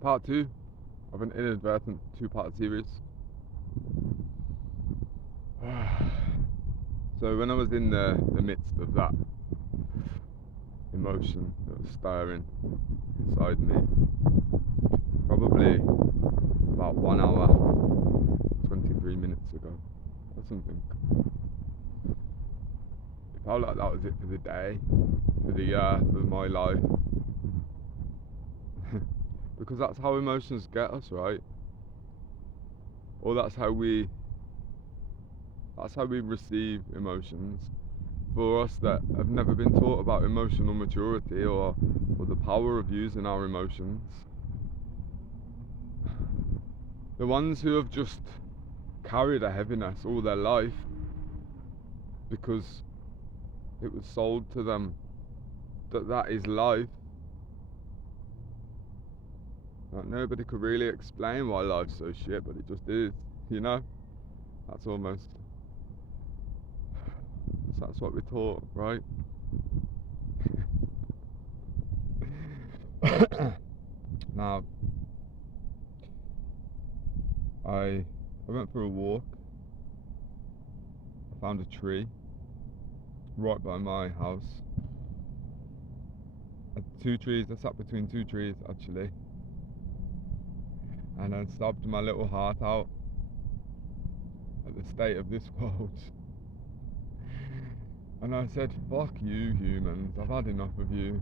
part 2 of an inadvertent 2-part series. So when I was in the midst of that emotion that was stirring inside me, probably about 1 hour 23 minutes ago or something, it felt like that was it for the day, for the year, for my life. Because that's how emotions get us, right? Or that's how we receive emotions. For us that have never been taught about emotional maturity or the power of using our emotions, the ones who have just carried a heaviness all their life because it was sold to them that is life. Like, nobody could really explain why life's so shit, but it just is, you know? That's almost... So that's what we're taught, right? Now, I went for a walk. I found a tree right by my house. Two trees, I sat between two trees actually. And I sobbed my little heart out at the state of this world. And I said, fuck you humans, I've had enough of you.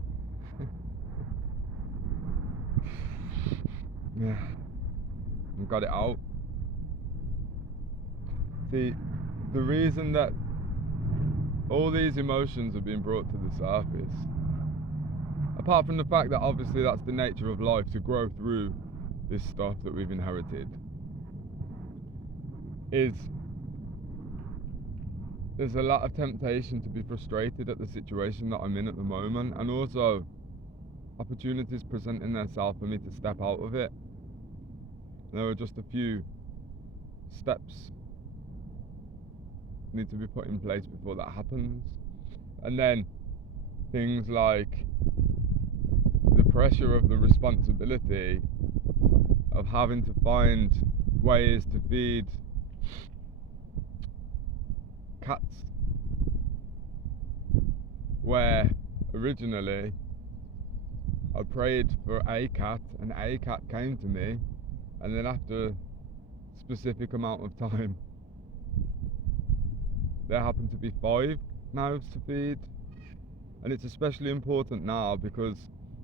Yeah, and got it out. See, the reason that all these emotions have been brought to the surface, apart from the fact that obviously that's the nature of life, to grow through this stuff that we've inherited, is there's a lot of temptation to be frustrated at the situation that I'm in at the moment, and also opportunities presenting themselves for me to step out of it. There are just a few steps need to be put in place before that happens. And then things like the pressure of the responsibility of having to find ways to feed cats, where originally I prayed for a cat and a cat came to me, and then after a specific amount of time there happened to be 5 mouths to feed. And it's especially important now because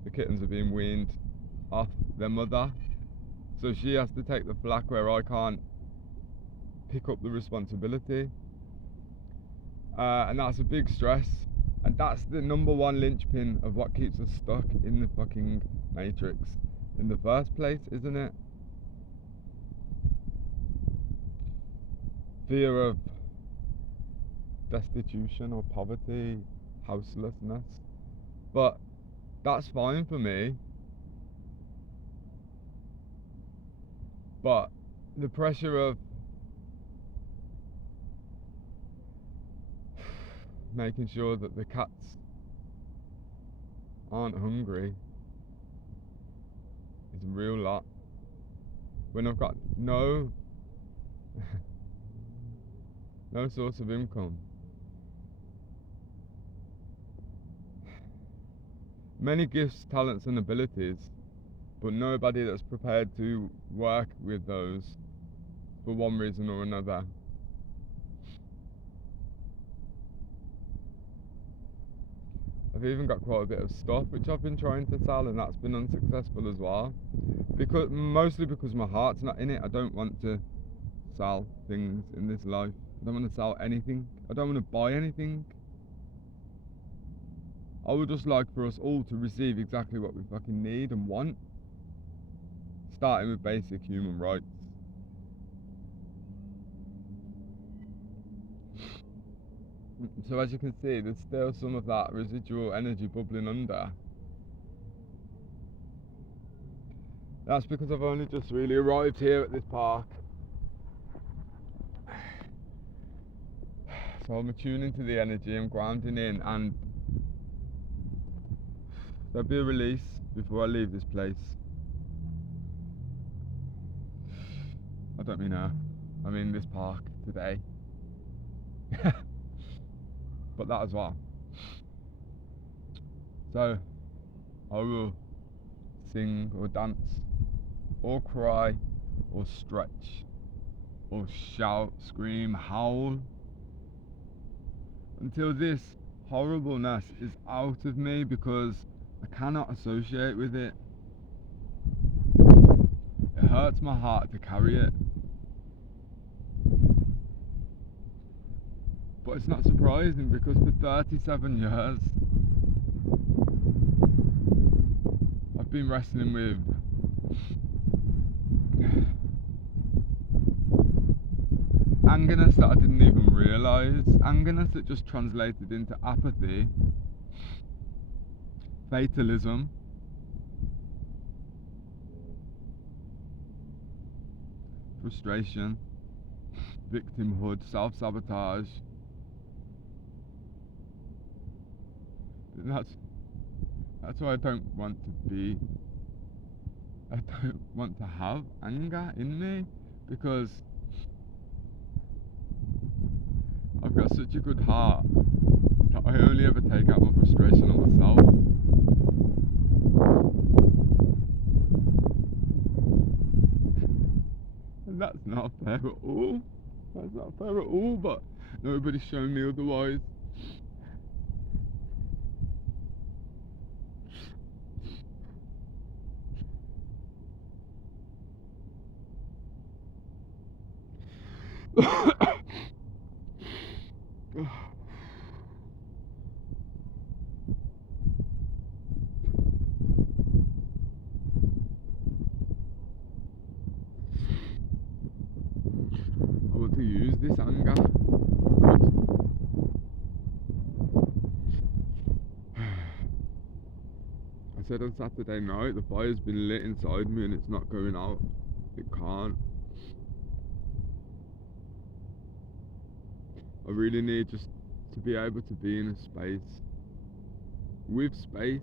the kittens are being weaned off their mother, so she has to take the flak where I can't pick up the responsibility, and that's a big stress, and that's the number one linchpin of what keeps us stuck in the fucking matrix in the first place, isn't it? Fear of destitution or poverty, houselessness. But that's fine for me. But the pressure of making sure that the cats aren't hungry is a real lot. When I've got no source of income. Many gifts, talents and abilities, but nobody that's prepared to work with those for one reason or another. I've even got quite a bit of stuff which I've been trying to sell, and that's been unsuccessful as well. Mostly because my heart's not in it. I don't want to sell things in this life. I don't want to sell anything. I don't want to buy anything. I would just like for us all to receive exactly what we fucking need and want, starting with basic human rights. So as you can see, there's still some of that residual energy bubbling under. That's because I've only just really arrived here at this park. So I'm attuning to the energy, I'm grounding in, and there'll be a release before I leave this place. I don't mean Earth. I mean this park today. But that as well. So I will sing or dance or cry or stretch or shout, scream, howl until this horribleness is out of me, because I cannot associate with it. It hurts my heart to carry it. But it's not surprising, because for 37 years I've been wrestling with angerness that I didn't even realise. Angerness that just translated into apathy, fatalism, frustration, victimhood, self-sabotage. That's why I don't want to be. I don't want to have anger in me, because I've got such a good heart that I only ever take out my frustration on myself. And that's not fair at all. That's not fair at all, but nobody's shown me otherwise. I want to use this anger for good. I said on Saturday night, the fire's been lit inside me and it's not going out. It can't. I really need just to be able to be in a space, with space,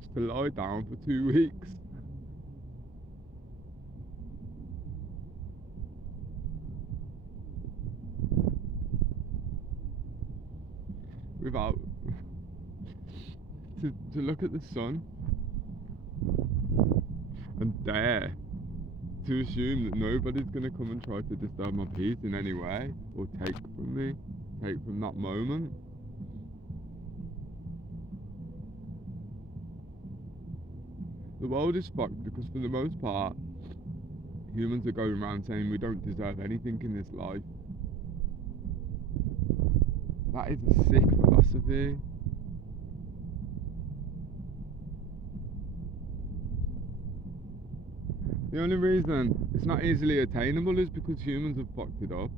just to lie down for 2 weeks. Without to look at the sun and dare to assume that nobody's going to come and try to disturb my peace in any way, or take from me, take from that moment. The world is fucked, because for the most part humans are going around saying we don't deserve anything in this life. That is a sick philosophy. The only reason it's not easily attainable is because humans have fucked it up.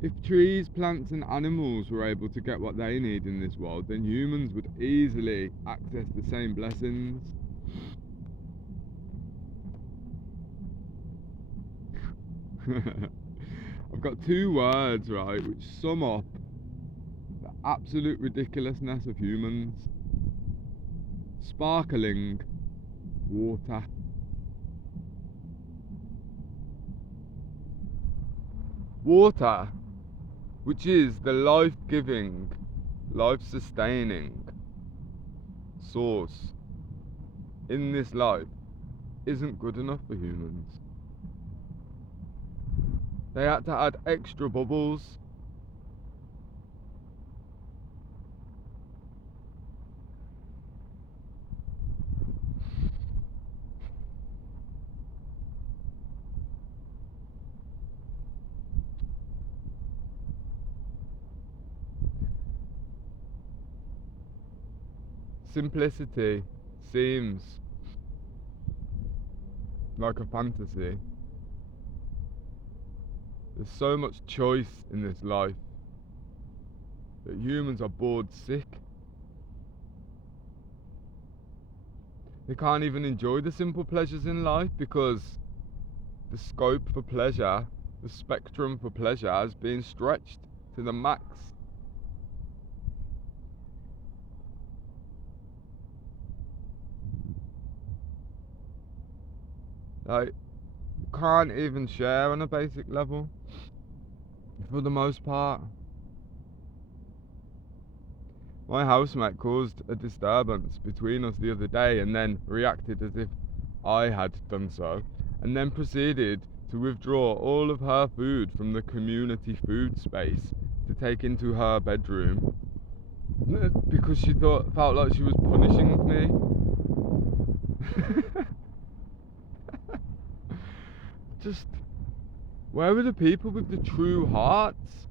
If trees, plants and animals were able to get what they need in this world, then humans would easily access the same blessings. I've got 2 words, right, which sum up the absolute ridiculousness of humans. Sparkling water. Water, which is the life-giving, life-sustaining source in this life, isn't good enough for humans. They had to add extra bubbles. Simplicity seems like a fantasy. There's so much choice in this life that humans are bored sick. They can't even enjoy the simple pleasures in life, because the scope for pleasure, the spectrum for pleasure, has been stretched to the max. Like, can't even share on a basic level, for the most part. My housemate caused a disturbance between us the other day and then reacted as if I had done so, and then proceeded to withdraw all of her food from the community food space to take into her bedroom because she felt like she was punishing me. Just, where are the people with the true hearts?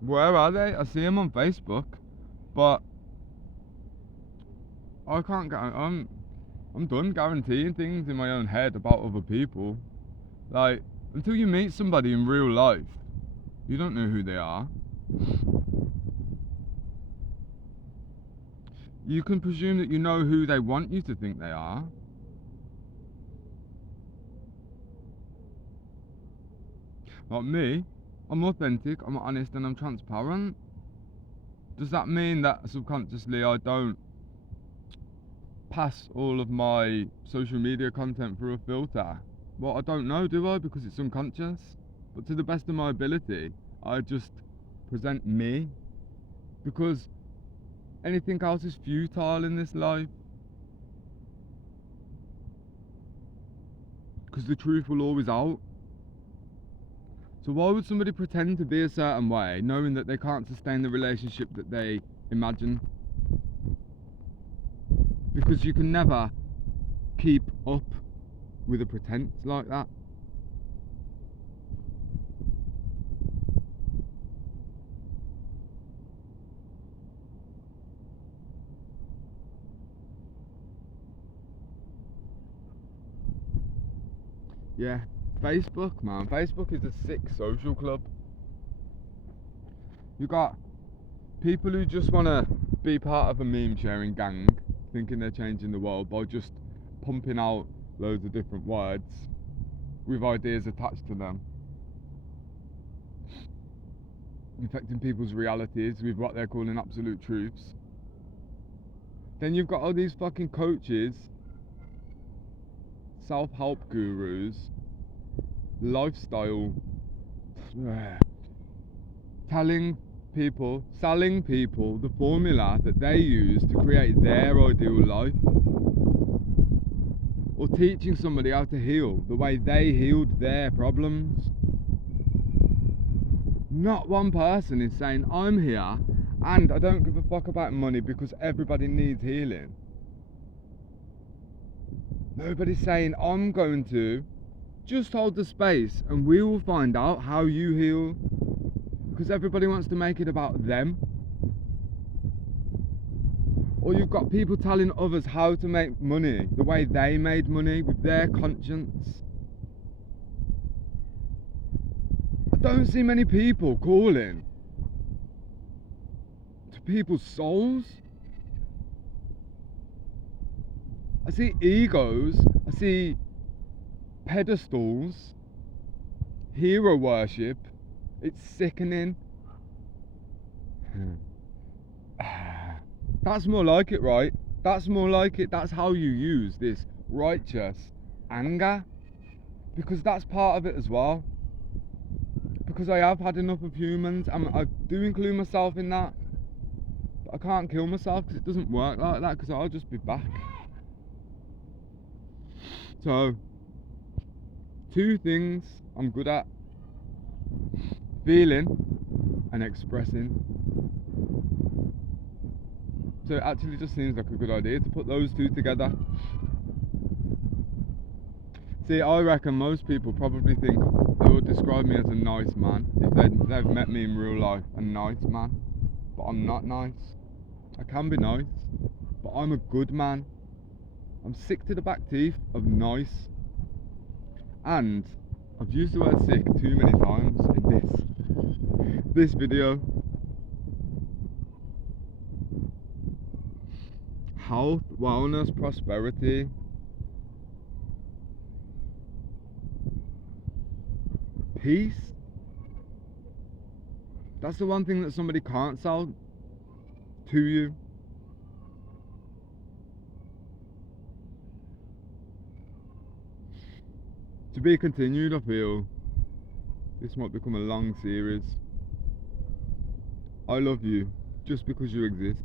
Where are they? I see them on Facebook, but I can't get. I'm done guaranteeing things in my own head about other people. Like, until you meet somebody in real life, you don't know who they are. You can presume that you know who they want you to think they are. Like me, I'm authentic, I'm honest, and I'm transparent. Does that mean that subconsciously I don't pass all of my social media content through a filter? Well, I don't know, do I? Because it's unconscious. But to the best of my ability, I just present me. Because anything else is futile in this life. Because the truth will always out. So why would somebody pretend to be a certain way, knowing that they can't sustain the relationship that they imagine? Because you can never keep up with a pretense like that. Yeah, Facebook, man. Facebook is a sick social club. You got people who just want to be part of a meme sharing gang, thinking they're changing the world by just pumping out loads of different words with ideas attached to them, affecting people's realities with what they're calling absolute truths. Then you've got all these fucking coaches, self-help gurus, lifestyle selling people the formula that they use to create their ideal life, or teaching somebody how to heal the way they healed their problems. Not one person is saying, I'm here and I don't give a fuck about money because everybody needs healing. Nobody's saying, I'm going to just hold the space and we will find out how you heal. Because everybody wants to make it about them. Or you've got people telling others how to make money the way they made money with their conscience. I don't see many people calling to people's souls. I see egos, I see pedestals, hero worship. It's sickening. That's more like it, right? That's more like it. That's how you use this righteous anger. Because that's part of it as well. Because I have had enough of humans, and I do include myself in that. But I can't kill myself because it doesn't work like that, because I'll just be back. So, two things I'm good at: feeling and expressing. So it actually just seems like a good idea to put those two together. See, I reckon most people probably think they would describe me as a nice man if they've met me in real life, a nice man. But I'm not nice. I can be nice, but I'm a good man. I'm sick to the back teeth of nice. And I've used the word sick too many times in this video. Health, wellness, prosperity. Peace. That's the one thing that somebody can't sell to you. To be continued, I feel. This might become a long series. I love you just because you exist.